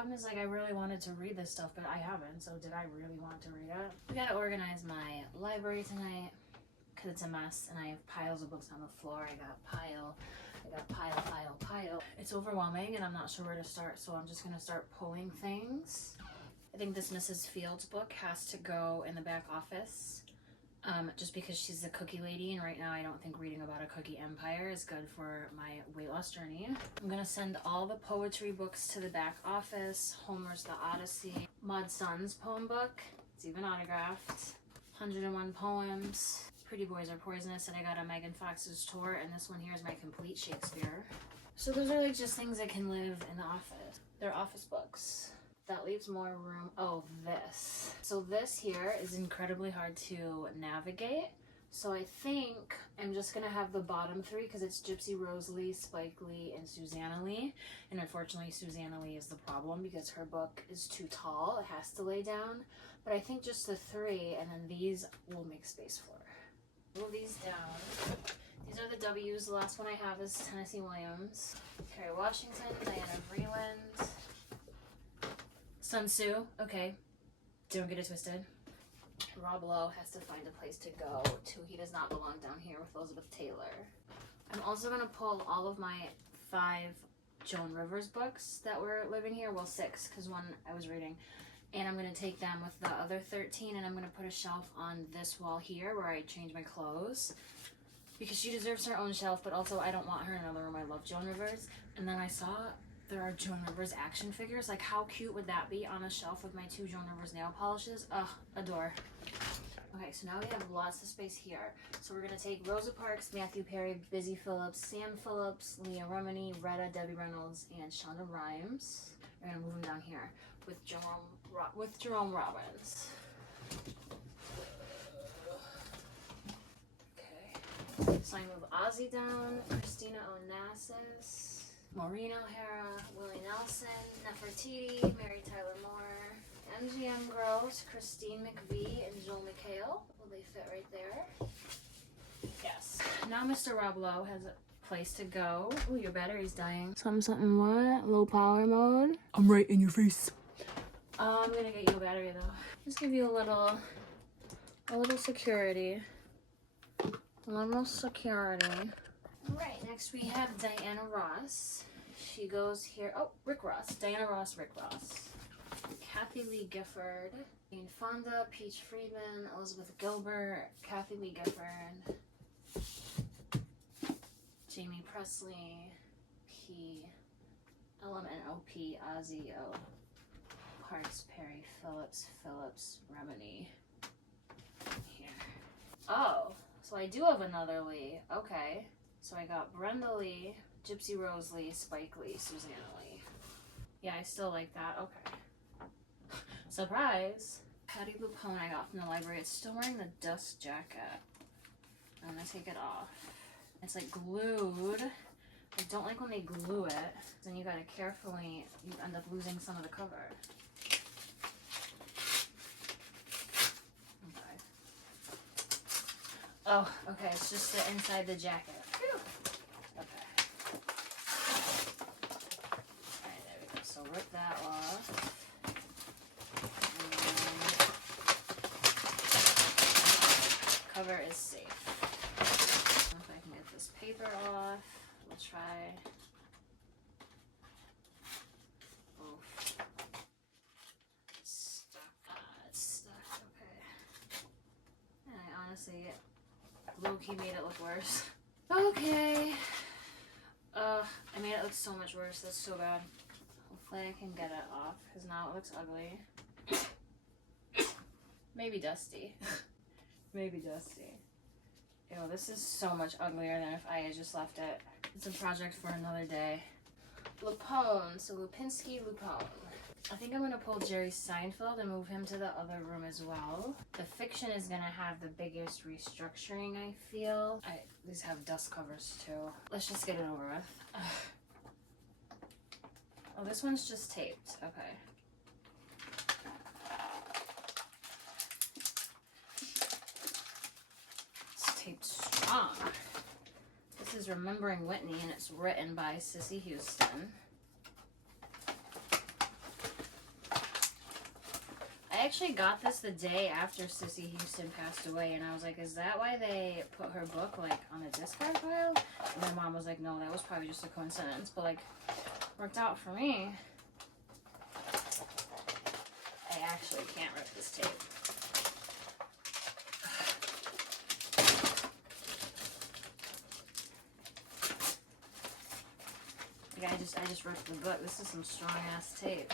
problem is, like, I really wanted to read this stuff, but I haven't, so did I really want to read it? We gotta organize my library tonight, because it's a mess, and I have piles of books on the floor. I got pile. It's overwhelming, and I'm not sure where to start, so I'm just gonna start pulling things. I think this Mrs. Fields book has to go in the back office, just because she's a cookie lady, and right now I don't think reading about a cookie empire is good for my weight loss journey. I'm gonna send all the poetry books to the back office. Homer's The Odyssey, Maud Sun's poem book, it's even autographed, 101 poems, Pretty Boys Are Poisonous that I got on Megan Fox's tour, and this one here is my complete Shakespeare. So those are like just things that can live in the office. They're office books. That leaves more room. Oh, this. So this here is incredibly hard to navigate. So I think I'm just gonna have the bottom three because it's Gypsy Rose Lee, Spike Lee, and Susanna Lee. And unfortunately, Susanna Lee is the problem because her book is too tall. It has to lay down. But I think just the three, and then these will make space for. Move these down. These are the W's. The last one I have is Tennessee Williams, Kerry Washington, Diana Vreeland, Sun Tzu. Okay, don't get it twisted. Rob Lowe has to find a place to go to. He does not belong down here with Elizabeth Taylor. I'm also going to pull all of my 5 Joan Rivers books that were living here. Well, 6, because one I was reading. And I'm going to take them with the other 13, and I'm going to put a shelf on this wall here where I change my clothes. Because she deserves her own shelf, but also I don't want her in another room. I love Joan Rivers. And then I saw there are Joan Rivers action figures. Like, how cute would that be on a shelf with my 2 Joan Rivers nail polishes? Ugh, adore. Okay, so now we have lots of space here. So we're going to take Rosa Parks, Matthew Perry, Busy Phillips, Sam Phillips, Leah Remini, Retta, Debbie Reynolds, and Shonda Rhimes. We're going to move them down here with Jerome Robbins. Okay. So I move Ozzy down, Christina Onassis, Maureen O'Hara, Willie Nelson, Nefertiti, Mary Tyler Moore, MGM Girls, Christine McVie, and Joel McHale. Will they fit right there? Yes. Now Mr. Rob Lowe has a place to go. Ooh, your battery's dying. Something what? Low power mode? I'm right in your face. I'm gonna get you a battery though. Just give you a little security. A little security. Alright, next we have Diana Ross. She goes here. Oh, Rick Ross. Diana Ross, Rick Ross. Kathy Lee Gifford. Jane Fonda, Peach Friedman, Elizabeth Gilbert, Kathy Lee Gifford, Jamie Presley, P, LMNOP, Ozzy O, Parks, Perry, Phillips, Remini. Here. Oh, so I do have another Lee. Okay. So I got Brenda Lee, Gypsy Rose Lee, Spike Lee, Susanna Lee. Yeah, I still like that. Okay. Surprise! Patty Lupone I got from the library. It's still wearing the dust jacket. I'm gonna take it off. It's like glued. I don't like when they glue it. Then you gotta carefully, you end up losing some of the cover. Okay. Oh, okay, it's just the inside the jacket. Phew. Okay. Alright, there we go. So rip that off. Cover is safe. If I can get this paper off, we'll try. Oof. It's stuck. It's stuck. Okay. And I honestly, low-key made it look worse. Okay. I made it look so much worse. That's so bad. Hopefully I can get it off, because now it looks ugly. Maybe dusty. Maybe dusty. Ew, this is so much uglier than if I had just left it. It's a project for another day. Lupone, so Lupinski, Lupone. I think I'm gonna pull Jerry Seinfeld and move him to the other room as well. The fiction is gonna have the biggest restructuring, I feel. These have dust covers too. Let's just get it over with. Oh, this one's just taped, okay. Taped strong. This is Remembering Whitney, and it's written by Cissy Houston. actually got this the day after Sissy Houston passed away, and I was like, is that why they put her book, like, on a discard pile? And my mom was like, no, that was probably just a coincidence, but, like, worked out for me. I actually can't rip this tape. Like, I just ripped the book. This is some strong ass tape.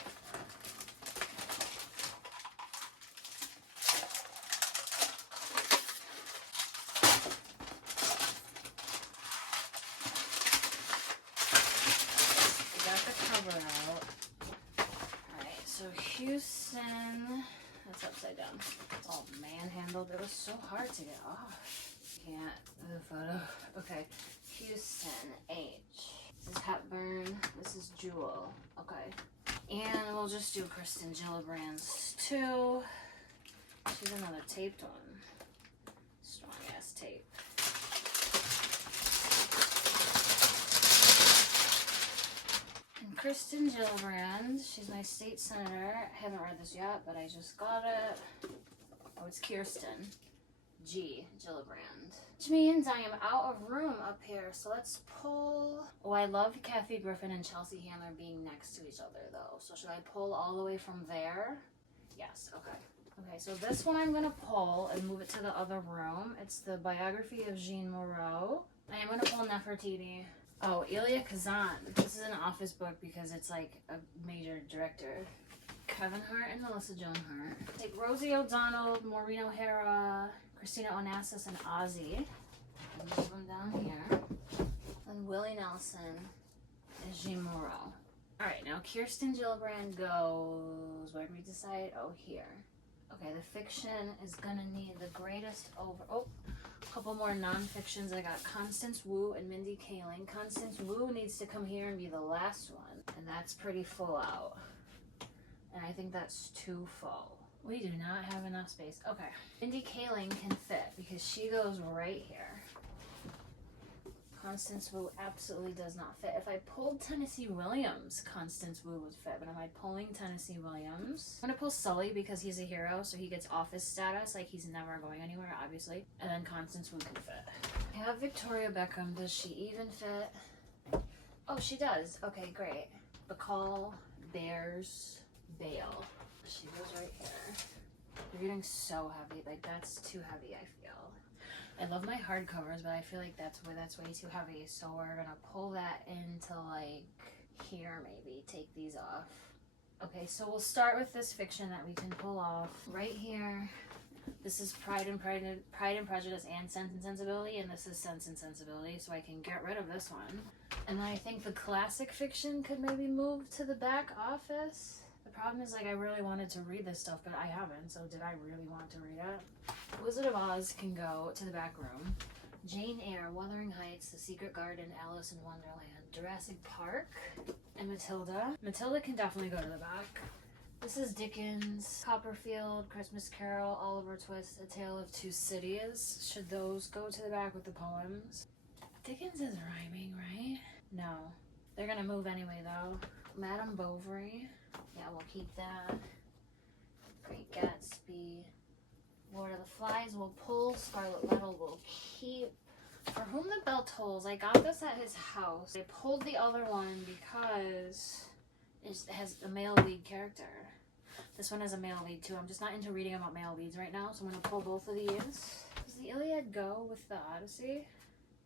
Houston, that's upside down. It's all manhandled. It was so hard to get off. Can't, the photo. Okay, Houston, H. This is Hepburn. This is Jewel. Okay. And we'll just do Kristen Gillibrand's too. She's another taped one. Strong ass tape. Kristen Gillibrand, she's my state senator. I haven't read this yet, but I just got it. Oh, it's Kirsten G. Gillibrand. Which means I am out of room up here, so let's pull. Oh, I love Kathy Griffin and Chelsea Handler being next to each other, though. So should I pull all the way from there? Yes, okay. Okay, so this one I'm going to pull and move it to the other room. It's the biography of Jean Moreau. I am going to pull Nefertiti. Oh, Elia Kazan. This is an office book because it's like a major director. Kevin Hart and Melissa Joan Hart. Like Rosie O'Donnell, Maureen O'Hara, Christina Onassis, and Ozzy. And move them down here. And Willie Nelson and Jean Moreau. Alright, now Kirsten Gillibrand goes, where did we decide? Oh, here. Okay, the fiction is gonna need the greatest couple more non-fictions. I got Constance Wu and Mindy Kaling. Constance Wu needs to come here and be the last one. And that's pretty full out. And I think that's too full. We do not have enough space. Okay. Mindy Kaling can fit because she goes right here. Constance Wu absolutely does not fit. If I pulled Tennessee Williams, Constance Wu would fit. But am I pulling Tennessee Williams? I'm going to pull Sully because he's a hero, so he gets office status. Like, he's never going anywhere, obviously. And then Constance Wu can fit. I have Victoria Beckham. Does she even fit? Oh, she does. Okay, great. Bacall, Bears, Bale. She goes right here. You're getting so heavy. Like, that's too heavy, I feel. I love my hardcovers, but I feel like that's way too heavy. So we're gonna pull that into like here, maybe take these off. Okay, so we'll start with this fiction that we can pull off right here. This is Pride and Prejudice and Sense and Sensibility, and this is Sense and Sensibility, so I can get rid of this one. And then I think the classic fiction could maybe move to the back office. The problem is, like, I really wanted to read this stuff, but I haven't, so did I really want to read it? Wizard of Oz can go to the back room. Jane Eyre, Wuthering Heights, The Secret Garden, Alice in Wonderland, Jurassic Park, and Matilda. Matilda can definitely go to the back. This is Dickens, Copperfield, Christmas Carol, Oliver Twist, A Tale of Two Cities. Should those go to the back with the poems? Dickens is rhyming, right? No. They're gonna move anyway, though. Madame Bovary. Yeah, we'll keep that. Great Gatsby. Lord of the Flies will pull. Scarlet Letter will keep. For Whom the Bell Tolls. I got this at his house. I pulled the other one because it has a male lead character. This one has a male lead too. I'm just not into reading about male leads right now, so I'm going to pull both of these. Does the Iliad go with the Odyssey?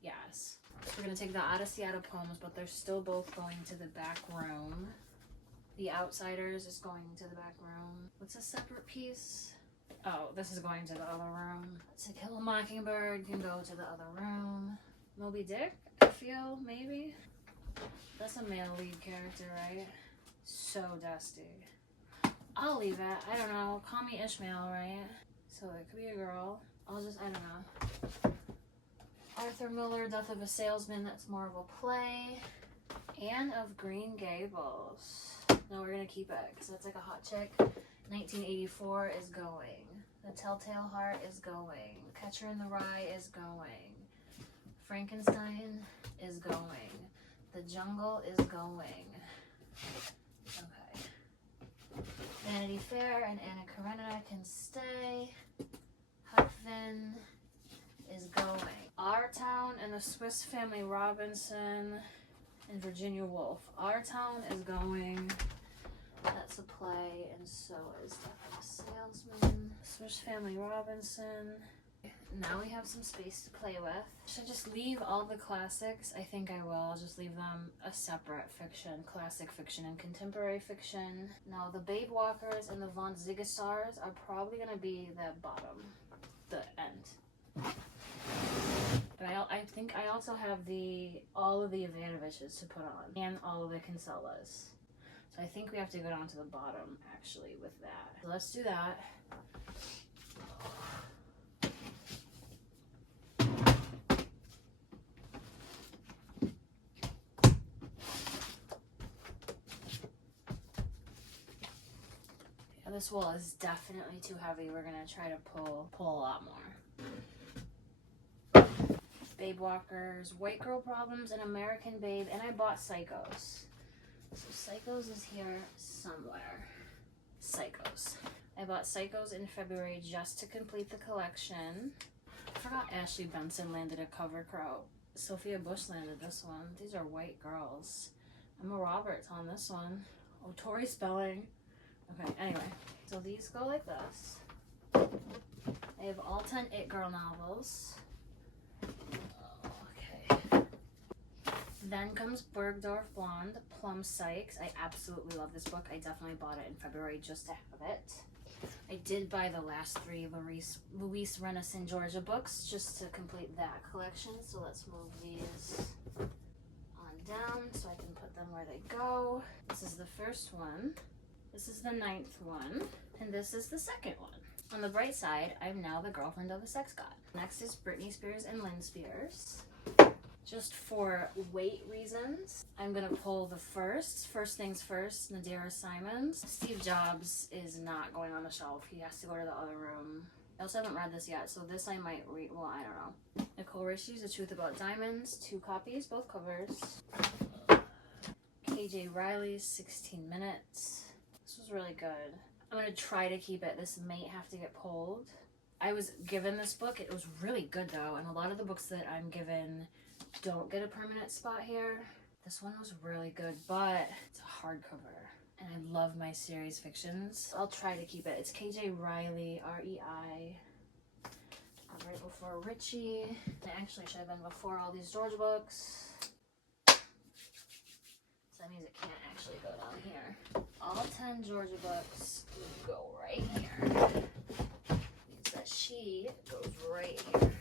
Yes. So we're going to take the Odyssey out of poems, but they're still both going to the back room. The Outsiders is going to the back room. What's a separate piece? Oh, this is going to the other room. To Kill a Mockingbird can go to the other room. Moby Dick, I feel, maybe? That's a male lead character, right? So dusty. I'll leave it. I don't know. Call me Ishmael, right? So it could be a girl. I don't know. Arthur Miller, Death of a Salesman, that's more of a play. Anne of Green Gables. No, we're gonna keep it because that's like a hot chick. 1984 is going. The Telltale Heart is going. Catcher in the Rye is going. Frankenstein is going. The Jungle is going. Okay. Vanity Vanity Fair and Anna Karenina can stay. Huckfin is going. Our Town and the Swiss Family Robinson and Virginia Woolf. Our Town is going. That's a play, and so is Death of a Salesman. Swiss Family Robinson. Now we have some space to play with. Should I just leave all the classics? I think I will. I'll just leave them a separate fiction, classic fiction and contemporary fiction. Now the Babe Walkers and the Von Ziegesars are probably going to be the bottom, the end. But I think I also have all of the Ivanoviches to put on and all of the Kinsellas. So I think we have to go down to the bottom actually with that. So let's do that. This wall is definitely too heavy. We're gonna try to pull a lot more. Babe Walkers, White Girl Problems, and American Babe, and I bought Psychos. So Psychos is here somewhere. Psychos. I bought Psychos in February just to complete the collection. I forgot Ashley Benson landed a cover crow. Sophia Bush landed this one. These are white girls. Emma Roberts on this one. Oh, Tori Spelling. Okay, anyway, so these go like this. I have all 10 It Girl novels. Okay. Then comes Bergdorf Blonde, Plum Sykes. I absolutely love this book. I definitely bought it in February just to have it. I did buy the last 3 Luis Renison Georgia books just to complete that collection. So let's move these on down so I can put them where they go. This is the first one. This is the 9th one, and this is the 2nd one. On the bright side, I'm now the girlfriend of a sex god. Next is Britney Spears and Lynn Spears. Just for weight reasons, I'm gonna pull the first things first, Nadira Simons. Steve Jobs is not going on the shelf. He has to go to the other room. I also haven't read this yet, so this I might read, well, I don't know. Nicole Richie's The Truth About Diamonds, 2 copies, both covers. KJ Riley's 16 Minutes. This was really good. I'm gonna try to keep it. This may have to get pulled. I was given this book. It was really good though, and a lot of the books that I'm given don't get a permanent spot here. This one was really good, but it's a hardcover, and I love my series fictions. I'll try to keep it. It's KJ Riley, R-E-I. Right before Richie. It actually should have been before all these George books. So that means it can't actually go down here. All 10 Georgia books go right here. Means that she goes right here.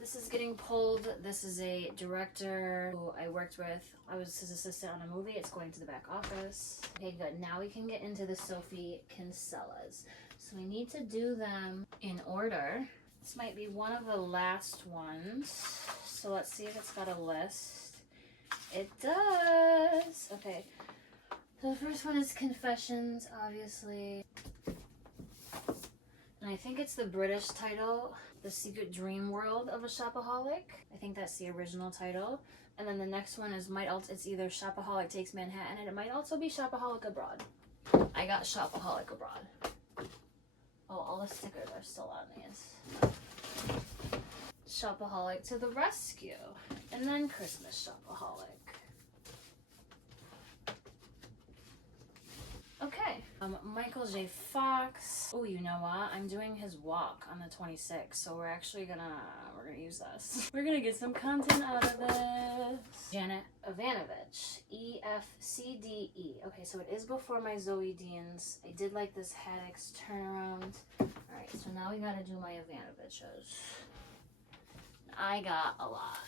This is getting pulled. This is a director who I worked with. I was his assistant on a movie. It's going to the back office. Okay, good. Now we can get into the Sophie Kinsellas. So we need to do them in order. This might be one of the last ones. So let's see if it's got a list. It does. Okay. So the first one is Confessions, obviously. And I think it's the British title, The Secret Dream World of a Shopaholic. I think that's the original title. And then the next one is it's either Shopaholic Takes Manhattan, and it might also be Shopaholic Abroad. I got Shopaholic Abroad. Oh, all the stickers are still on these. Shopaholic to the Rescue. And then Christmas Shopaholic. Okay, Michael J. Fox. Oh, you know what? I'm doing his walk on the 26th, so we're actually gonna use this. We're gonna get some content out of this. Janet Ivanovich, E-F-C-D-E. Okay, so it is before my Zoe Deans. I did like this Haddix turnaround. All right, so now we gotta do my Ivanoviches. I got a lot.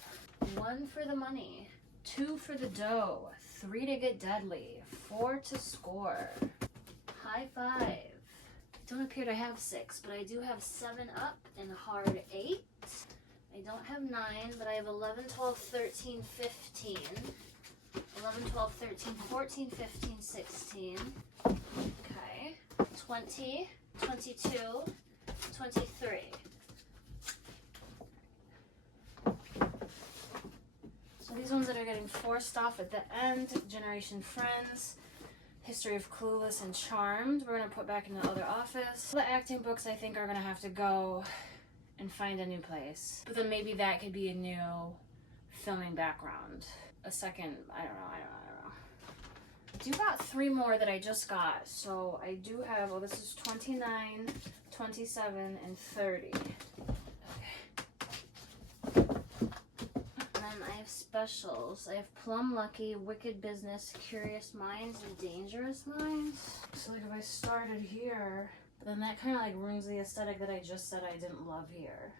1 for the money, 2 for the dough, 3 to get deadly, 4 to score. High 5. I don't appear to have 6, but I do have 7 up and hard 8. I don't have 9, but I have 11, 12, 13, 15. 11, 12, 13, 14, 15, 16. Okay. 20, 22, 23. So these ones that are getting forced off at the end, Generation Friends, History of Clueless and Charmed. We're gonna put back in the other office. The acting books I think are gonna have to go and find a new place. But then maybe that could be a new filming background. A second, I don't know. I do got 3 more that I just got. So I do have, oh, this is 29, 27, and 30. I have specials. I have Plum Lucky, Wicked Business, Curious Minds, and Dangerous Minds. So like if I started here, then that kind of like ruins the aesthetic that I just said I didn't love here.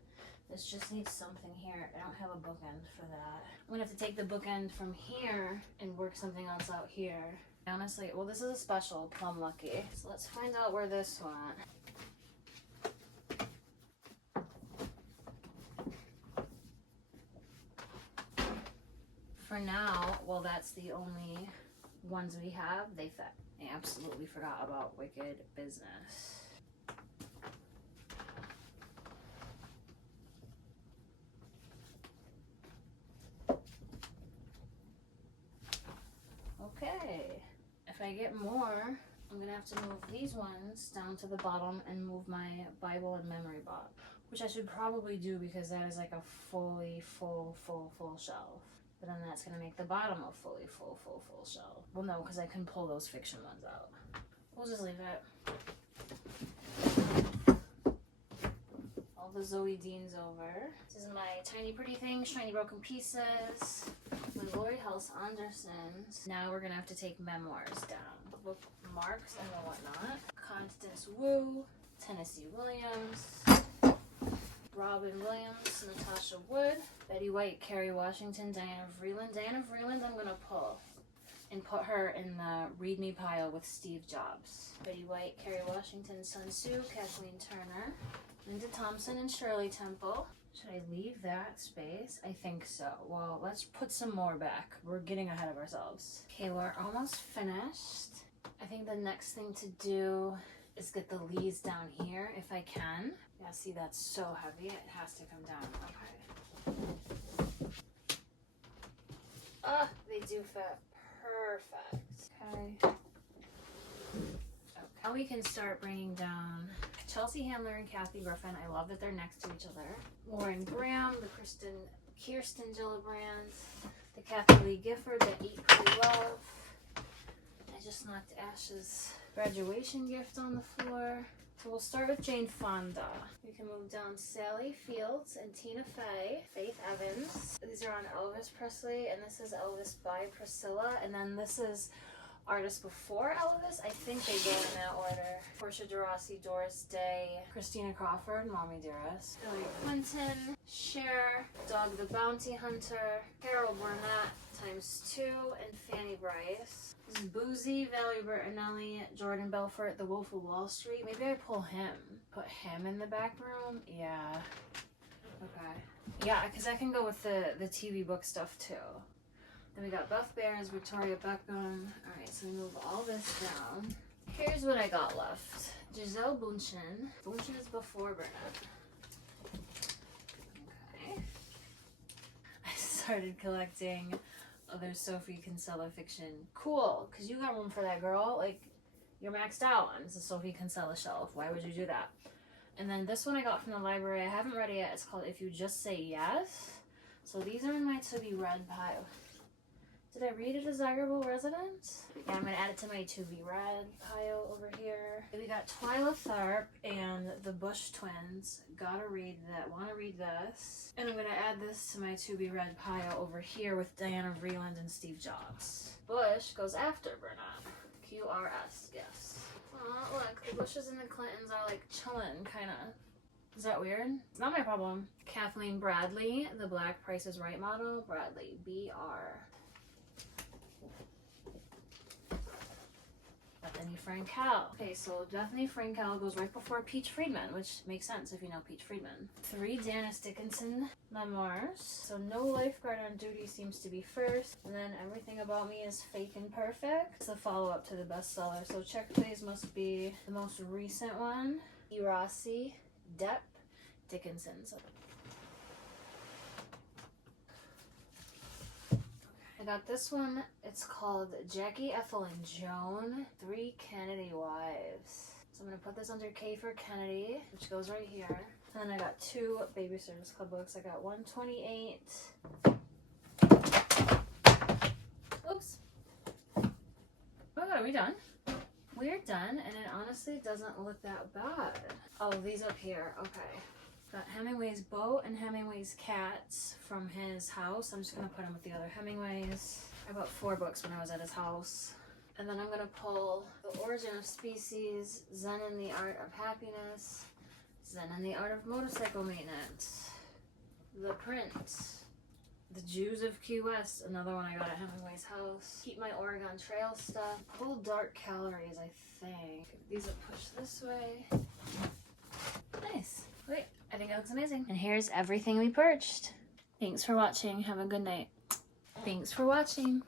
This just needs something here. I don't have a bookend for that. I'm gonna have to take the bookend from here and work something else out here. Honestly, well, this is a special, Plum Lucky. So let's find out where this went. For now, well, that's the only ones we have. I absolutely forgot about Wicked Business. Okay, if I get more, I'm gonna have to move these ones down to the bottom and move my Bible and memory box, which I should probably do because that is like a fully full shelf. But then that's gonna make the bottom a fully full shelf. Well, no, because I can pull those fiction ones out. We'll just leave it. All the Zoe Deans over. This is my Tiny Pretty Things, Shiny Broken Pieces, my Lori House Andersons. Now we're gonna have to take memoirs down. Bookmarks and whatnot. Constance Wu, Tennessee Williams, Robin Williams, Natasha Wood, Betty White, Kerry Washington, Diana Vreeland. Diana Vreeland I'm going to pull and put her in the read me pile with Steve Jobs. Betty White, Kerry Washington, Sun Tzu, Kathleen Turner, Linda Thompson, and Shirley Temple. Should I leave that space? I think so. Well, let's put some more back. We're getting ahead of ourselves. Okay, we're almost finished. I think the next thing to do is get the leaves down here if I can. Yeah, see, that's so heavy. It has to come down. Okay. They do fit. Perfect. Okay. Now we can start bringing down Chelsea Handler and Kathy Griffin. I love that they're next to each other. Lauren Graham, the Kirsten Gillibrand, the Kathy Lee Gifford that Eat Pretty Love. I just knocked Ash's graduation gift on the floor. So we'll start with Jane Fonda. We can move down Sally Fields and Tina Fey, Faith Evans. These are on Elvis Presley, and this is Elvis by Priscilla. And then this is artists before Elvis. I think they go in that order. Portia de Rossi, Doris Day, Christina Crawford, Mommy Dearest, Hillary Clinton, Cher, Dog the Bounty Hunter, Carol Burnett ×2, and Fanny Bryce. This is Boozy, Valerie Bertinelli, Jordan Belfort, The Wolf of Wall Street. Maybe I pull him. Put him in the back room? Yeah. Okay. Yeah, because I can go with the TV book stuff too. Then we got Beth Bears, Victoria Beckham. Alright, so we move all this down. Here's what I got left. Giselle Bundchen. Bundchen is before Burnett. Okay. I started collecting other Sophie Kinsella fiction. Cool, because you got room for that, girl. Like, you're maxed out on it's a Sophie Kinsella shelf. Why would you do that? And then this one I got from the library. I haven't read it yet. It's called If You Just Say Yes. So these are in my to be read pile. Did I read A Desirable Resident? Yeah, I'm going to add it to my to be read pile over here. We got Twyla Tharp and the Bush twins. Gotta read that. Want to read this. And I'm going to add this to my to be read pile over here with Diana Vreeland and Steve Jobs. Bush goes after Burnett. QRS, yes. Oh, look, the Bushes and the Clintons are like chilling, kind of. Is that weird? Not my problem. Kathleen Bradley, the Black Price is Right model. Bradley, BR. Bethany Frankel. Okay, so Bethany Frankel goes right before Peach Friedman, which makes sense if you know Peach Friedman. 3 Janice Dickinson memoirs. So No Lifeguard on Duty seems to be first, and then Everything About Me is Fake and Perfect. It's a follow-up to the bestseller. So Check Please must be the most recent one. E. Rossi, Depp, Dickinson. So I got this one. It's called Jackie, Ethel, and Joan, 3 Kennedy Wives. So I'm going to put this under K for Kennedy, which goes right here. And then I got 2 Babysitters Club books. I got 128. Oops. Oh my god, are we done? We're done, and it honestly doesn't look that bad. Oh, these up here. Okay. Got Hemingway's boat and Hemingway's cats from his house. I'm just going to put them with the other Hemingways. I bought 4 books when I was at his house. And then I'm going to pull The Origin of Species, Zen and the Art of Happiness, Zen and the Art of Motorcycle Maintenance, The Print, The Jews of Key West, another one I got at Hemingway's house, Keep My Oregon Trail stuff, Pull Dark Calories, I think. These are pushed this way. Nice. Wait, I think it looks amazing. And here's everything we purchased. Thanks for watching. Have a good night. Thanks for watching.